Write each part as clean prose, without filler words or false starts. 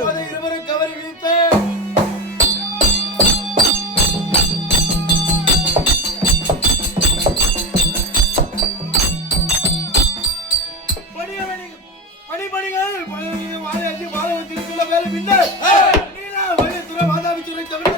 இருவரும் கவரி வீழ்த்து பணிபணிகள் வாழை வாழ வச்சிருக்கிற வேலை பின்னர் நீலா வழித்துறை வாதாபித்துறை தவிர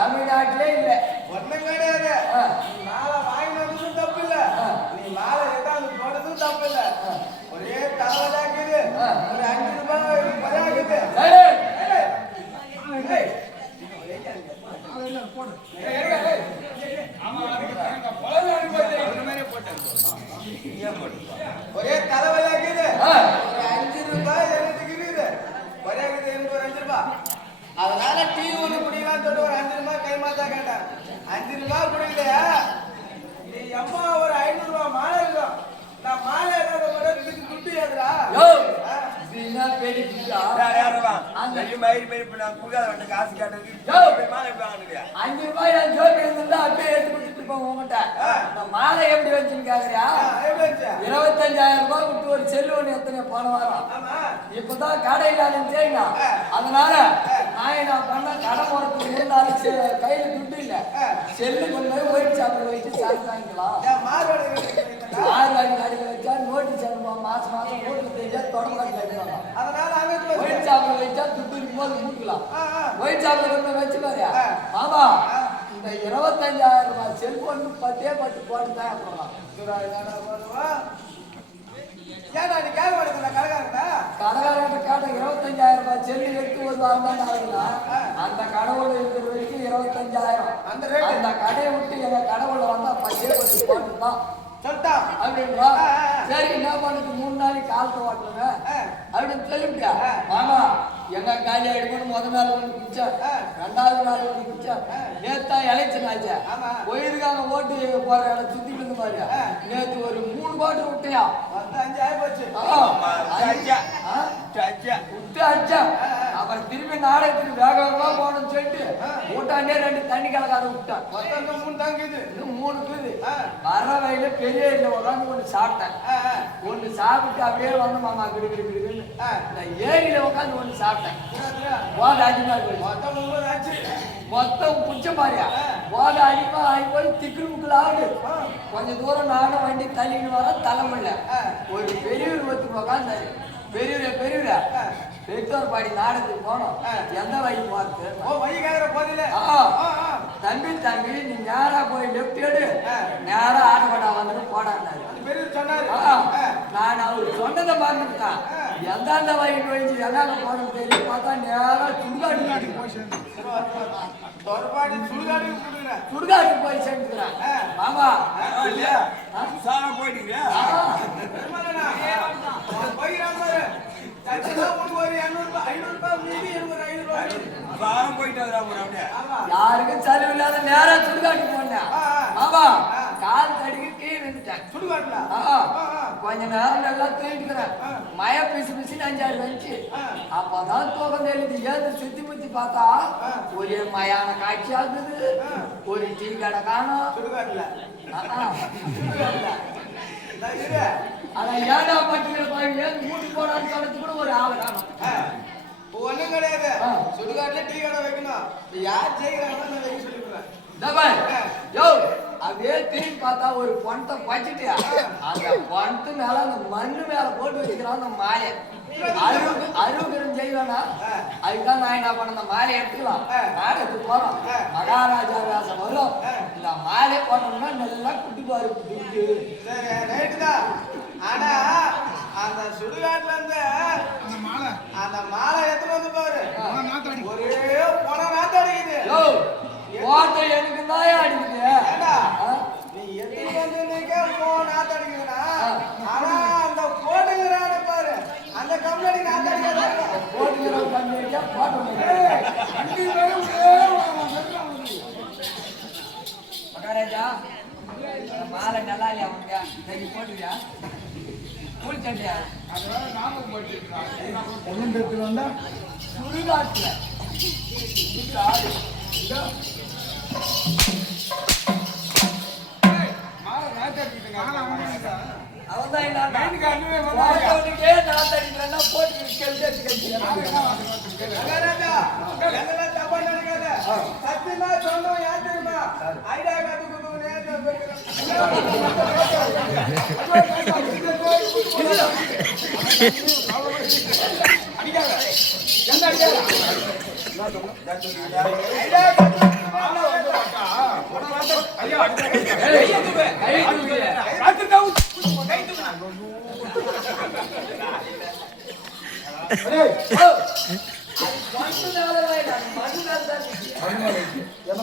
தமிழ்நாட்டிலே இல்ல ஒன்னும் கிடையாது. மாலை வாங்கினதும் தப்பு இல்ல, நீ மாலை எதாவது போனதும் தப்பு இல்ல. ஒரே தகவலாக்குது, ஒரு 5 ரூபாய் பதாக்குது. ஒரே தலைவலாக்குது, ஒரு 5 ரூபாய் எழுதுகிறது. பதாக்குது எனக்கு ஒரு 5 ரூபாய். அதனால டீ ஒண்ணு குடிக்கலாம் சொல்லிட்டு ஒரு 5 ரூபாய் கை மாத்தா கேட்டேன். 5 ரூபாய் குடிக்கலையா நீ அம்மா ஒரு 500 ரூபாய் மாலை இருக்கும். நான் மாலை துட்டு ஏதுரா காசு கேட்டது 5 ரூபாய் ஜோபி இருந்தா அப்படியே எடுத்து கொடுத்துட்டு போங்க உங்ககிட்ட. மாலை எப்படி வச்சுன்னு கேக்குறியா? 25,000 ரூபாய் கொடுத்து ஒரு செல்லு ஒண்ணு எத்தனை போன வாரம். இப்பதான் கடை இல்லாதுன்னு தெரியுங்க. அதனால நான் பண்ண கடை போறதுக்கு இருந்தாலும் கையில துட்டு இல்ல. செல்லு கொண்டு போய் ஒயிட் ஷாப்ல வச்சு சார்ஜ் வாங்கிக்கலாம். கடையில வச்சா நோட்டீஸ் அனுப்புவோம். மாசம் மாசம் வீட்டுக்கு தெரிஞ்சா தொடர்ந்து கேட்கலாம். ஒயிட் ஷாப்ல வச்சா துட்டு இருக்கும்போது மூட்டுக்கலாம். ஒயிட் ஷாப்ல கொண்டு வச்சு பாரு. ஆமா, இந்த 25,000 ரூபாய் செல்போன் 10 போட்டுதான் அப்புறம் கடைக்காரன் கேட்ட 25,000 ரூபாய் செல்லு எடுத்து ஒரு வாரம் தான் ஆகுதுல. அந்த கடவுள் இருக்கிற வரைக்கும் 25,000. அந்த கடையை விட்டு எங்க கடவுளை வந்தா 10 போட்டுதான் அப்படின்றா. சரி, என்ன பண்ணுது 3 நாளைக்கு காலத்தை ஓட்டலுங்க அப்படின்னு சொல்லிவிட்டியா? ஆமா, எங்க காலி ஆயிடுமோன்னு முதல் நாள் ஒண்ணு குடிச்சா, 2வது நாள் ஒண்ணு குடிச்சா, நேத்தா எலெக்ஷன் ஆச்சா போயிருக்காங்க. ஓட்டு போற இடம் சுத்திட்டு இருந்து பாரு. நேத்து ஒரு 3 கோட்டு விட்டியா? 5 ஆகி போச்சு. விட்டு அச்சா. அப்புறம் நான் திரும்பி நாடகத்துக்கு வேக வேகமா போகணும்னு சொல்லிட்டு ஊட்டாண்டே 2 தண்ணி கலக்காத விட்டான். மொத்தம் 3 தாங்குது. இன்னும் 3 இருக்குது. வர வயல பெரிய ஏரியில உட்காந்து ஒன்று சாப்பிட்டேன். ஒன்று சாப்பிட்டு அப்படியே வந்து மாமா கிடுக்கிடுன்னு இந்த ஏரியில உட்காந்து ஒன்று சாப்பிட்டேன். போதை அதிகமா போய் மொத்தம் 9 ஆச்சு. மொத்தம் புடிச்ச மாதிரியா போதை அதிகமா ஆகி போய் திக்கு முக்குல ஆகுது. கொஞ்சம் தூரம் நானும் வண்டி தள்ளின்னு வர தலைமுடியல. ஒரு பெரியவர் ஒருத்தர் உட்காந்தாரு. பெரியவரா பெற்றோர் பாடி நாடகத்துக்கு போனோம். எந்த வழி பார்த்து தம்பி நீ நேரா போய் லெப்ட் எடு, நேரா ஆட்டோடா வந்துட்டு போடான்னாரு. நான் அவரு சொன்னதை பார்த்துட்டான். எந்தாந்த வழி போயிடுச்சு எதாங்க போனோம் தெரியல. பார்த்தா நேரா சுடுகாட்டுக்கு போய் சேர்ந்துக்கிறான். ஆமா போயிட்டீங்க. யாருக்கும் செலவு இல்லாத நேரா சுடுகாட்டுக்கு போனேன். ஆமா கால் தடிக்கு கீழே வந்துட்டேன். சுடுகாட்டுல கொஞ்ச நேரம் நல்லா தூங்கிட்டுக்கிறேன். மய பிசு பிசுன்னு 5-6 வந்துச்சு. அப்பதான் தூக்கம் தெளிது. ஏது சுத்தி முத்தி பார்த்தா ஒரே மயான காட்சி ஆகுது. ஒரு டீ கடை காணும் சுடுகாட்டுல. ஆனா ஏடா பட்டியல போய் ஏன் மூட்டு போனான்னு சொல்றது கூட ஒரு ஆளு காணும். ஒண்ணும் கிடையாது. சுடுகாட்டுல டீ கடை வைக்கணும். யார் ஜெயிக்கிறாங்க சொல்லிடுவேன். அப்படியே திரும்பி பார்த்தா ஒரு பொணத்தை பச்சிட்டியா அந்த பொணத்து மேல அந்த மண்ணு மேல போட்டு வச்சுக்கிறான் அந்த மாலை. அருகிரம் செய்வேனா அதுதான் நான் என்ன பண்ண, இந்த மாலை எடுத்துக்கலாம் நாடகத்துக்கு போறோம். மகாராஜா வேஷம் வரும். இந்த மாலை போட்டோம்னா நல்லா குட்டி பாரு குட்டி. ஆனா அந்த சுடுகாட்டுல இருந்து அந்த மாலை எடுத்துட்டு வந்து பாரு ஒரே பொண நாத்தடிக்குது. ஓட்ட எனக்கு தான் அடிக்குது. நீ எத்தனை வந்து நாத்தடிக்குதுன்னா ஆனா அந்த போட்டுங்கிறான பாரு அந்த கம்பெனி நாத்தடிக்காத போட்டுங்கிற கம்பெனியா போட்டு மகாராஜா மாலை நல்லா இல்லையா உனக்கு போட்டுவியா கூலி சட்டியா சுடுகாட்டுல அவன்தான் என்ன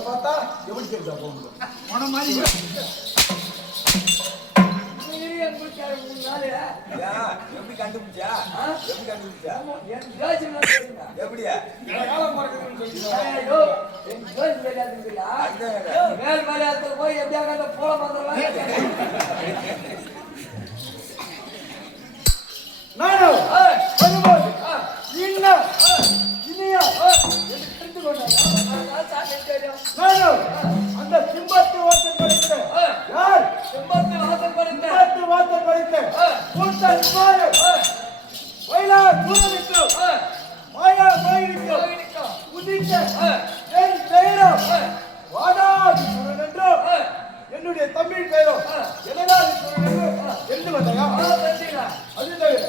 பார்த்தா எப்படி கேட்டா போகுது மனம் மாதிரி எப்படி கண்டுபிடிச்சா எப்படியா மேல் மரியாதை போய் எப்படியாக போல வந்துடுவாங்க. நானும் வரும்போது இன்னும் இனியா நானும் அந்த சிம்பத்து வாசல் படித்தேன். யார் சிம்பத்து வாசல் படித்தேன். வாசல் படித்தேன். கூட்டம் மாறு வயலா சூரனுக்கும் மாயா மயிலுக்கும் உதித்த என் பெயரும் வாடாதி சூரன் என்றும் என்னுடைய தமிழ் பெயரும் எனதாதி சூரன் என்று வந்தாயா அது தவிர